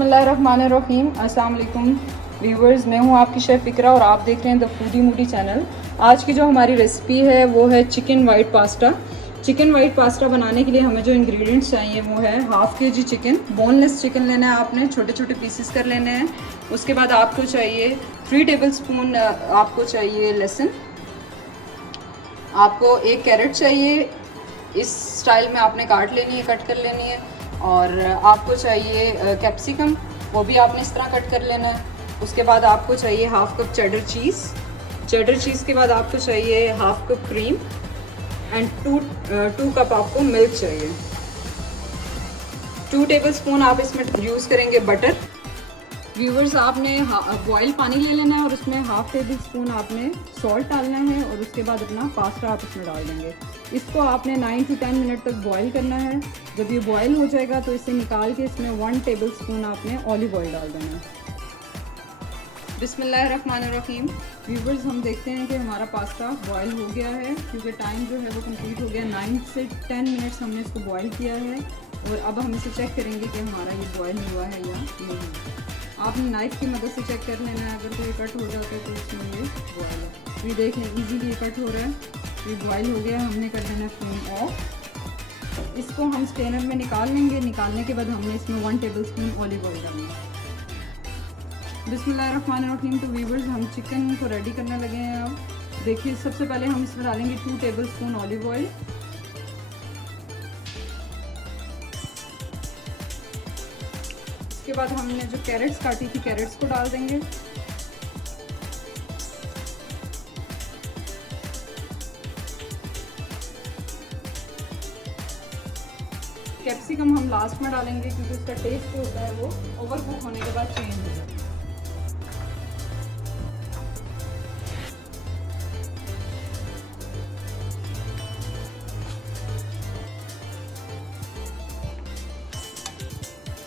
बिस्मिल्लाहिर्रहमानिर्रहीम। अस्सलाम वालेकुम व्यूवर्स, मैं हूं आपकी शेफ़ इकरा और आप देख रहे हैं द फूडी मूडी चैनल। आज की जो हमारी रेसिपी है वो है chicken white pasta. Chicken white pasta बनाने के लिए हमें जो इंग्रेडिएंट्स चाहिए वो है हाफ़ के जी चिकन। बोनलेस चिकन लेना है आपने, छोटे छोटे पीसेस कर लेने हैं। उसके बाद आपको चाहिए 3 टेबलस्पून आपको चाहिए लहसुन, आपको 1 कैरेट चाहिए, इस स्टाइल में आपने काट लेनी है, कट कर लेनी है। और आपको चाहिए कैप्सिकम, वो भी आपने इस तरह कट कर लेना है। उसके बाद आपको चाहिए हाफ़ कप चेडर चीज़। चेडर चीज़ के बाद आपको चाहिए half cup cream and 2 cup आपको मिल्क चाहिए। 2 टेबलस्पून आप इसमें यूज़ करेंगे बटर। व्यूवर्स, आपने बॉयल पानी ले लेना है और उसमें हाफ़ टेबल स्पून आपने सॉल्ट डालना है और उसके बाद अपना पास्ता आप इसमें डाल देंगे। इसको आपने 9 से 10 मिनट तक बॉयल करना है। जब ये बॉयल हो जाएगा तो इसे निकाल के इसमें 1 टेबल स्पून आपने ऑलिव ऑयल डाल देना है। बिस्मिल्लाहिर्रहमानिर्रहीम। व्यूवर्स, हम देखते हैं कि हमारा पास्ता बॉयल हो गया है, क्योंकि टाइम जो है वो कंप्लीट हो गया। 9 से 10 मिनट्स हमने इसको बॉयल किया है और अब हम इसे चेक करेंगे कि हमारा ये बॉयल हुआ है या नहीं। आपने नाइफ़ की मदद से चेक कर लेना है, अगर कोई कट हो जाता है तो इसमें ये बॉयल है। ये देखें, इजीली ये कट हो रहा है, ये बॉयल हो गया। हमने कर देना है फ्लेम ऑफ। इसको हम स्ट्रेनर में निकाल लेंगे। निकालने के बाद हमने इसमें 1 टेबल स्पून ऑलिव ऑयल डालना है। बिस्मिल्लाहिर्रहमानिर्रहीम। तो व्यूवर्स, हम चिकन को रेडी करने लगे हैं। अब देखिए, सबसे पहले हम इसमें डालेंगे 2 टेबल स्पून ऑलिव ऑयल। उसके बाद हमने जो कैरेट्स काटी थी, कैरेट्स को डाल देंगे। कैप्सिकम हम लास्ट में डालेंगे, क्योंकि उसका टेस्ट जो होता है वो ओवर कुक होने के बाद चेंज हो जाता है।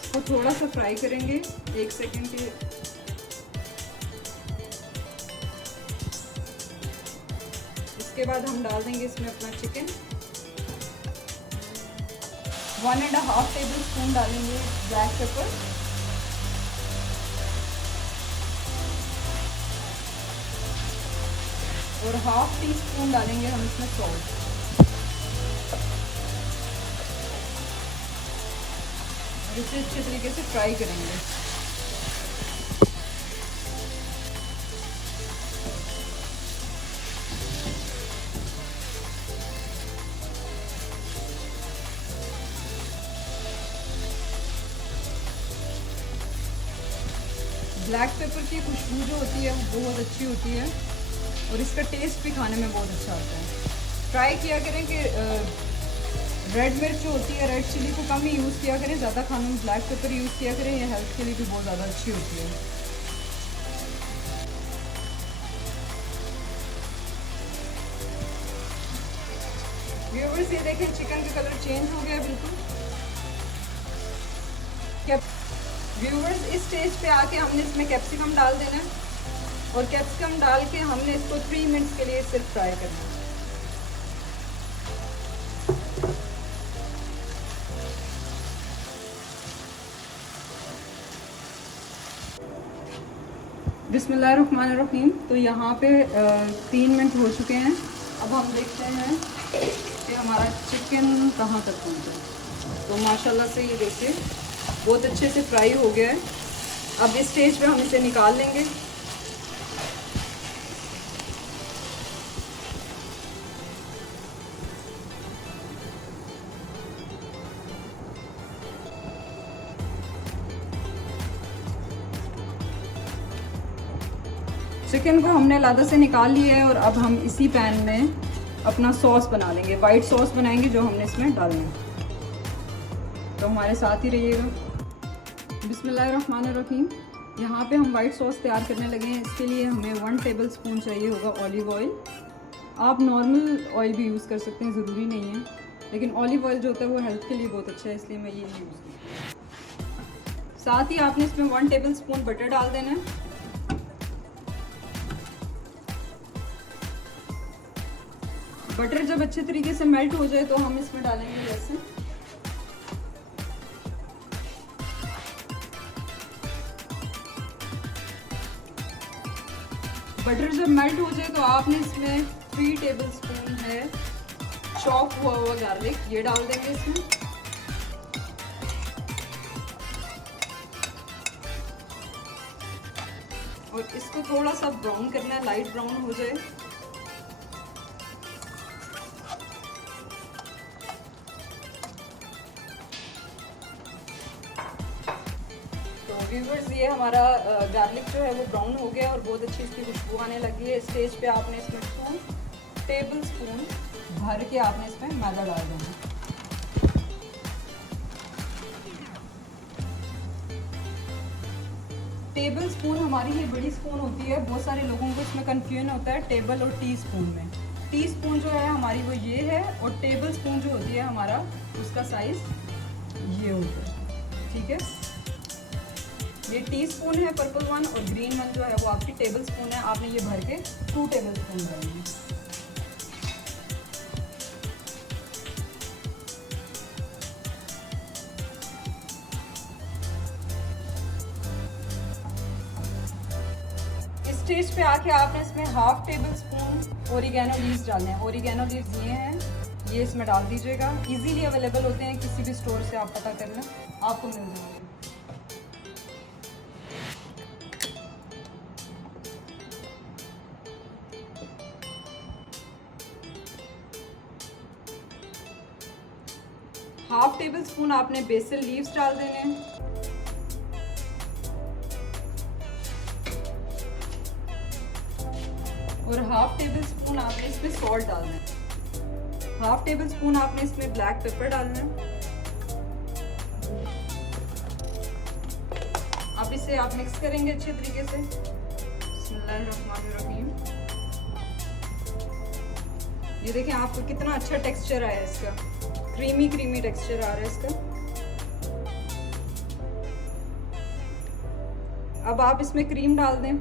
तो थोड़ा सा फ्राई करेंगे 1 सेकेंड के। इसके बाद हम डाल देंगे इसमें अपना चिकन। 1.5 टेबल स्पून डालेंगे ब्लैक पेपर और हाफ टी स्पून डालेंगे हम इसमें सॉल्ट। इसे अच्छे तरीके से फ्राई करेंगे। ब्लैक पेपर की खुशबू जो होती है वो बहुत अच्छी होती है और इसका टेस्ट भी खाने में बहुत अच्छा आता है। ट्राई किया करें कि रेड मिर्च जो होती है, रेड चिली को कम ही यूज़ किया करें, ज़्यादा खाने में ब्लैक पेपर यूज़ किया करें। ये हेल्थ के लिए भी बहुत ज़्यादा अच्छी होती है। व्यूअर्स, ये देखें, चिकन का कलर चेंज हो गया बिल्कुल। व्यूअर्स, इस स्टेज पे आके हमने इसमें कैप्सिकम डाल देना है और कैप्सिकम डाल के हमने इसको 3 मिनट्स के लिए सिर्फ फ्राई करना है। बिस्मिल्लाहिर्रहमानिर्रहीम। तो यहाँ पे 3 मिनट हो चुके हैं। अब हम देखते हैं कि हमारा चिकन कहाँ तक पहुँचा। तो माशाल्लाह से ये देखिए बहुत अच्छे से फ्राई हो गया है। अब इस स्टेज पे हम इसे निकाल लेंगे। चिकन को हमने लादा से निकाल लिया है और अब हम इसी पैन में अपना सॉस बना लेंगे। वाइट सॉस बनाएंगे जो हमने इसमें डालना है। तो हमारे साथ ही रहिएगा। बिस्मिल्लाहिर्रहमानिर्रहीम। यहाँ पे हम वाइट सॉस तैयार करने लगे हैं। इसके लिए हमें 1 टेबल स्पून चाहिए होगा ऑलिव ऑयल। आप नॉर्मल ऑयल भी यूज़ कर सकते हैं, ज़रूरी नहीं है, लेकिन ऑलिव ऑयल जो होता है वो हेल्थ के लिए बहुत अच्छा है, इसलिए मैं ये यूज़ करती हूँ। साथ ही आपने इसमें 1 टेबल स्पून बटर डाल देना है। बटर जब अच्छे तरीके से मेल्ट हो जाए तो हम इसमें डालेंगे लहसुन। बटर जब मेल्ट हो जाए तो आपने इसमें 3 टेबलस्पून है चॉप हुआ हुआ गार्लिक, ये डाल देंगे इसमें। और इसको थोड़ा सा ब्राउन करना है, लाइट ब्राउन हो जाए। तो व्यूअर्स, ये हमारा गार्लिक जो है वो ब्राउन हो गया और बहुत अच्छी इसकी खुशबू आने लगी है। स्टेज पे आपने इसमें 2 टेबलस्पून भर के आपने इसमें मैदा डाल देना। टेबल स्पून हमारी ये बड़ी स्पून होती है, बहुत सारे लोगों को इसमें कन्फ्यूजन होता है टेबल और टी स्पून में। टी स्पून जो है हमारी वो ये है और टेबल स्पून जो होती है हमारा उसका साइज ये होता है, ठीक है। ये टी स्पून है पर्पल वन और ग्रीन वन जो है वो आपकी टेबल स्पून है। आपने ये भर के 2 टेबल स्पून डालेंगे। स्टेज पे आके आपने इसमें 1/2 टेबल स्पून ओरिगेनो लीव्स डालने हैं। ओरिगेनो लीव्स ये हैं, ये इसमें डाल दीजिएगा। इजीली अवेलेबल होते हैं, किसी भी स्टोर से आप पता कर लें, आपको मिल जाएंगे। हाफ टेबल स्पून आपने बेसिल लीव्स डाल देने हैं। और 1/2 टेबल स्पून आपने इसमें सॉल्ट डालना है। 1/2 टेबल स्पून आपने इसमें ब्लैक पेपर डालना है। अब इसे आप मिक्स करेंगे अच्छे तरीके से। बिस्मिल्लाहिर्रहमानिर्रहीम। ये देखें आपको कितना अच्छा टेक्सचर आया है इसका, क्रीमी क्रीमी टेक्सचर आ रहा है इसका। अब आप इसमें क्रीम डाल दें।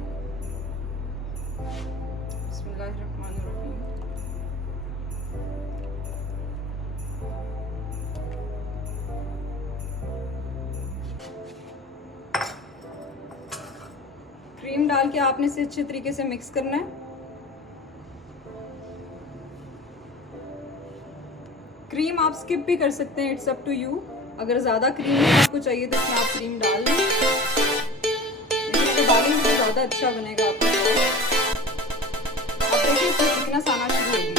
बिस्मिल्लाहिर्रहमानिर्रहीम। क्रीम डाल के आपने इसे अच्छे तरीके से मिक्स करना है। क्रीम आप स्किप भी कर सकते हैं, इट्स अप टू यू। अगर ज़्यादा क्रीम आपको चाहिए तो इसमें आप क्रीम डाल दें, लेकिन डालेंगे तो ज़्यादा अच्छा बनेगा आपका। आप देखिए इसमें थिकनेस आना शुरू हो गई।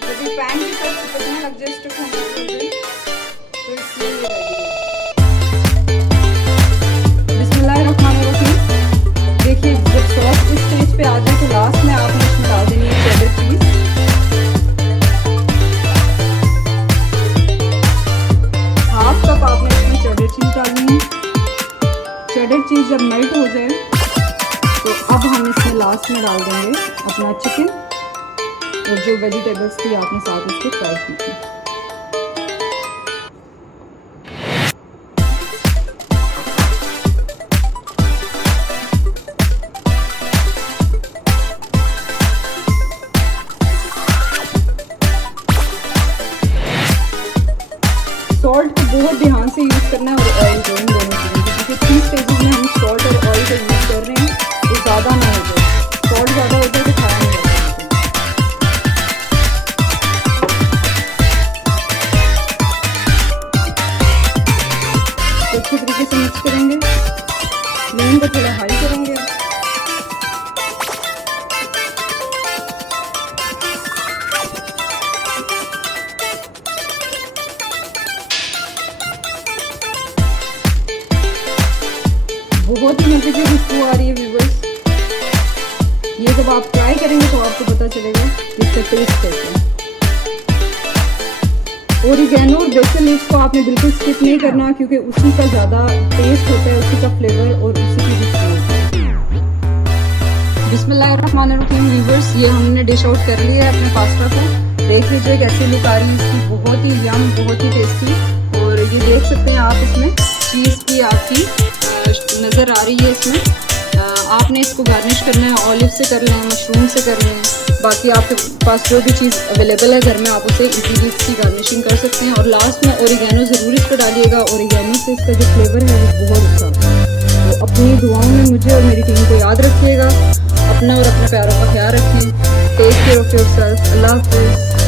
जब ये पैन के साथ चिपकने लग जाए, स्टिक होने शुरू हो जाए, तो इसलिए ये रेडी है। बिस्मिल्लाहिर्रहमानिर्रहीम। देखिए जब सॉस इस स्टेज पे आ जाए तो लास्ट में आपने इसमें डाल देनी है चेडर चीज़। हाफ कप आपने इसमें चेडर चीज़ डालनी है। चेडर चीज़ जब मेल्ट हो जाए तो अब हम इसमें लास्ट में डाल देंगे अपना चिकन और जो वेजिटेबल्स थी आपने साथ इसके फ्राई की थी। सॉल्ट को बहुत ध्यान से यूज़ करना है और ऑयल को, इन दोनों चीज़ों को, क्योंकि 3 स्टेजेस में हम सॉल्ट और ऑयल का यूज़ कर रहे हैं तो ज़्यादा ना हो जाए। सॉल्ट ज़्यादा होता है तो खाया नहीं जाता। तो अच्छे तरीके से मिक्स करेंगे, फ्लेम को थोड़ा हाई करेंगे। बहुत ही मजे की खुशबू आ रही है व्यूअर्स। ये जब आप ट्राई करेंगे तो आपको पता चलेगा इसका टेस्ट कैसा है। ओरिगेनो और बेसिल लीव्स को आपने बिल्कुल स्किप नहीं करना, क्योंकि उसी का ज़्यादा टेस्ट होता है, उसी का फ्लेवर और उसी की खुशबू होती है। बिस्मिल्लाहिर्रहमानिर्रहीम व्यूअर्स, ये हमने डिश आउट कर लिया है अपने पास्ता को। देख लीजिए कैसी लुक आ रही है इसकी, बहुत ही यम, बहुत ही टेस्टी। और ये देख सकते हैं आप इसमें चीज़ की आपकी नज़र आ रही है इसमें। आपने इसको गार्निश करना है, ऑलिव से कर लें, मशरूम से कर लें, बाकी आपके पास जो भी चीज़ अवेलेबल है घर में आप उसे इजीली इसकी गार्निशिंग कर सकते हैं। और लास्ट में ओरिगेनो ज़रूर इस पर डालिएगा। ओरिगेनो से इसका जो फ्लेवर है वो बहुत अच्छा है। तो अपनी दुआओं में मुझे और मेरी टीम को याद रखिएगा। अपना और अपने प्यारों का ख्याल रखें। Take care of yourself. Allah हाफ़िज़।